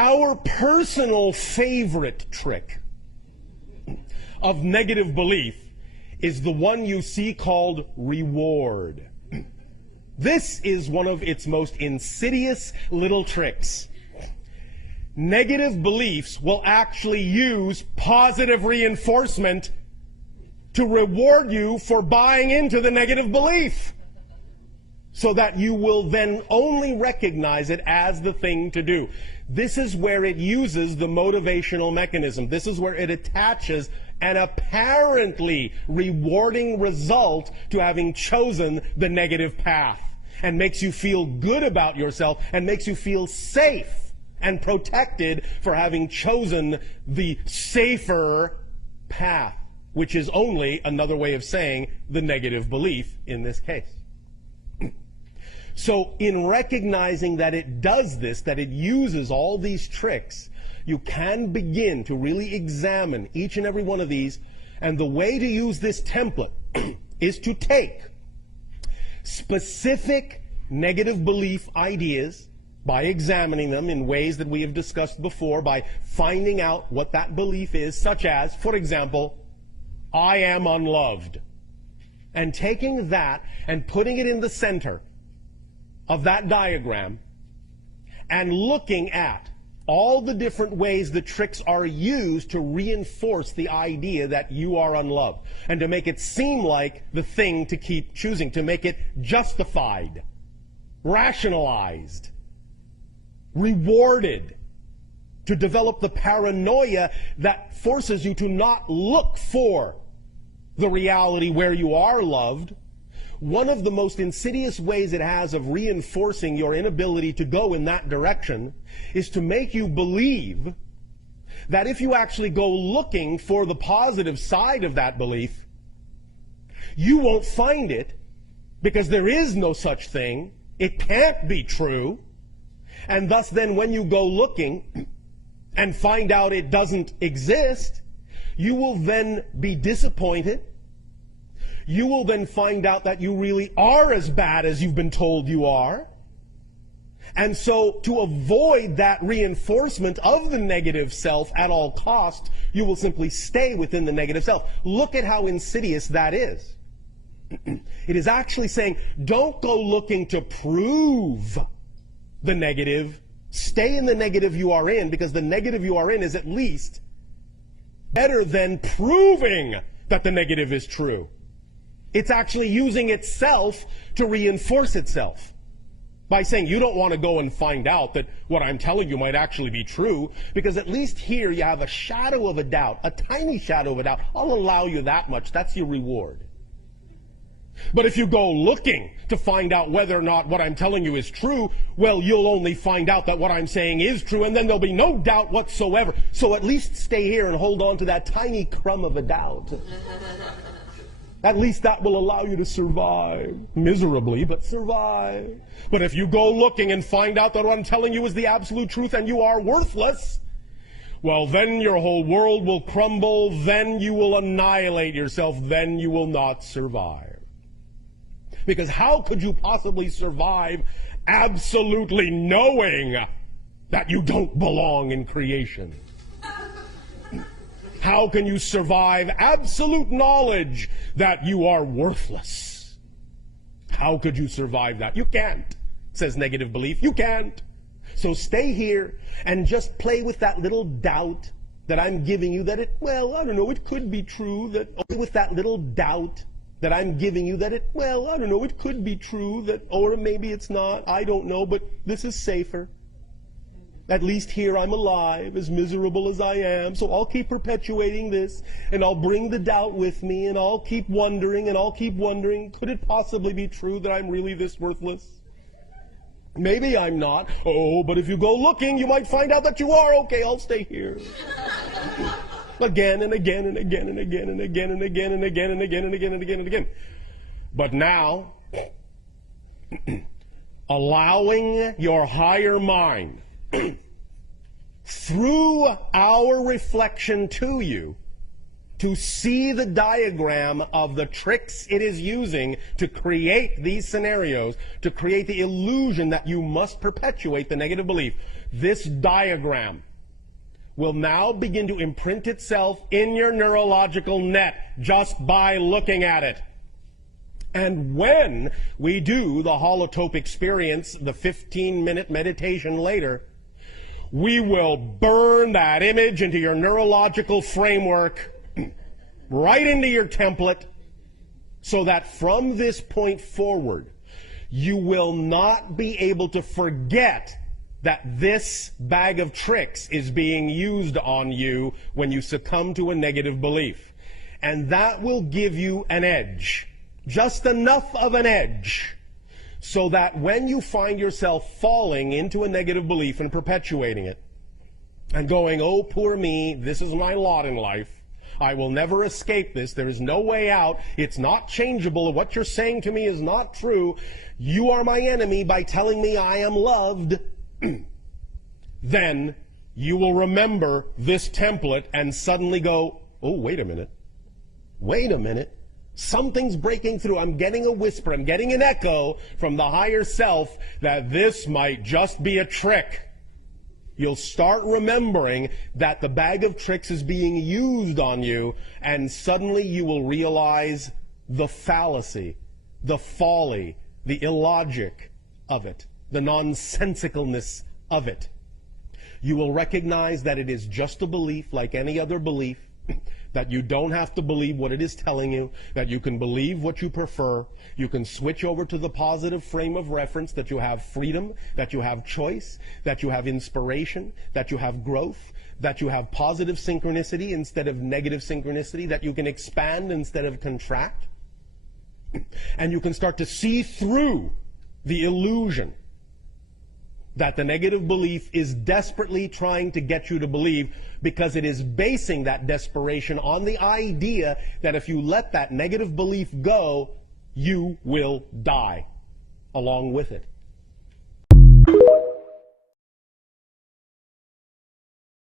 Our personal favorite trick of negative belief is the one you see called reward. This is one of its most insidious little tricks. Negative beliefs will actually use positive reinforcement to reward you for buying into the negative belief, so that you will then only recognize it as the thing to do. This is where it uses the motivational mechanism. This is where it attaches an apparently rewarding result to having chosen the negative path, and makes you feel good about yourself and makes you feel safe and protected for having chosen the safer path, which is only another way of saying the negative belief in this case. So in recognizing that it does this, that it uses all these tricks, you can begin to really examine each and every one of these. And the way to use this template is to take specific negative belief ideas by examining them in ways that we have discussed before, by finding out what that belief is, such as, for example, I am unloved. And taking that and putting it in the center of that diagram and looking at all the different ways the tricks are used to reinforce the idea that you are unloved, and to make it seem like the thing to keep choosing, to make it justified, rationalized, rewarded, to develop the paranoia that forces you to not look for the reality where you are loved. One of the most insidious ways it has of reinforcing your inability to go in that direction is to make you believe that if you actually go looking for the positive side of that belief, you won't find it, because there is no such thing. It can't be true. And thus then when you go looking and find out it doesn't exist, you will then be disappointed. You will then find out that you really are as bad as you've been told you are. And so to avoid that reinforcement of the negative self at all costs, you will simply stay within the negative self. Look at how insidious that is. It is actually saying, don't go looking to prove the negative. Stay in the negative you are in, because the negative you are in is at least better than proving that the negative is true. It's actually using itself to reinforce itself by saying you don't want to go and find out that what I'm telling you might actually be true, because at least here you have a shadow of a doubt, a tiny shadow of a doubt. I'll allow you that much. That's your reward. But if you go looking to find out whether or not what I'm telling you is true, well, you'll only find out that what I'm saying is true, and then there'll be no doubt whatsoever. So at least stay here and hold on to that tiny crumb of a doubt. At least that will allow you to survive. Miserably, but survive. But if you go looking and find out that what I'm telling you is the absolute truth and you are worthless, well, then your whole world will crumble, then you will annihilate yourself, then you will not survive. Because how could you possibly survive absolutely knowing that you don't belong in creation? How can you survive absolute knowledge that you are worthless? How could you survive that? You can't, says negative belief. You can't. So stay here and just play with that little doubt that I'm giving you, that it, well, I don't know, it could be true, that, with that little doubt that I'm giving you, that it, well, I don't know, it could be true, that, or maybe it's not, I don't know, but this is safer. At least here I'm alive, as miserable as I am, so I'll keep perpetuating this, and I'll bring the doubt with me, and I'll keep wondering, could it possibly be true that I'm really this worthless? Maybe I'm not. Oh, but if you go looking, you might find out that you are. Okay, I'll stay here. Again and again and again and again and again and again and again and again and again and again and again. But now, allowing your higher mind through our reflection to you to see the diagram of the tricks it is using to create these scenarios, to create the illusion that you must perpetuate the negative belief, this diagram will now begin to imprint itself in your neurological net just by looking at it. And when we do the holotope experience, the 15-minute meditation later, we will burn that image into your neurological framework, right into your template, so that from this point forward, you will not be able to forget that this bag of tricks is being used on you when you succumb to a negative belief. And that will give you an edge, just enough of an edge, so that when you find yourself falling into a negative belief and perpetuating it, and going, oh, poor me, this is my lot in life, I will never escape this, there is no way out, it's not changeable, what you're saying to me is not true, you are my enemy by telling me I am loved, then you will remember this template and suddenly go, oh, wait a minute, something's breaking through, I'm getting a whisper, I'm getting an echo from the higher self that this might just be a trick. You'll start remembering that the bag of tricks is being used on you, and suddenly you will realize the fallacy, the folly, the illogic of it, the nonsensicalness of it. You will recognize that it is just a belief like any other belief, that you don't have to believe what it is telling you, that you can believe what you prefer, you can switch over to the positive frame of reference, that you have freedom, that you have choice, that you have inspiration, that you have growth, that you have positive synchronicity instead of negative synchronicity, that you can expand instead of contract, and you can start to see through the illusion that the negative belief is desperately trying to get you to believe, because it is basing that desperation on the idea that if you let that negative belief go, you will die along with it.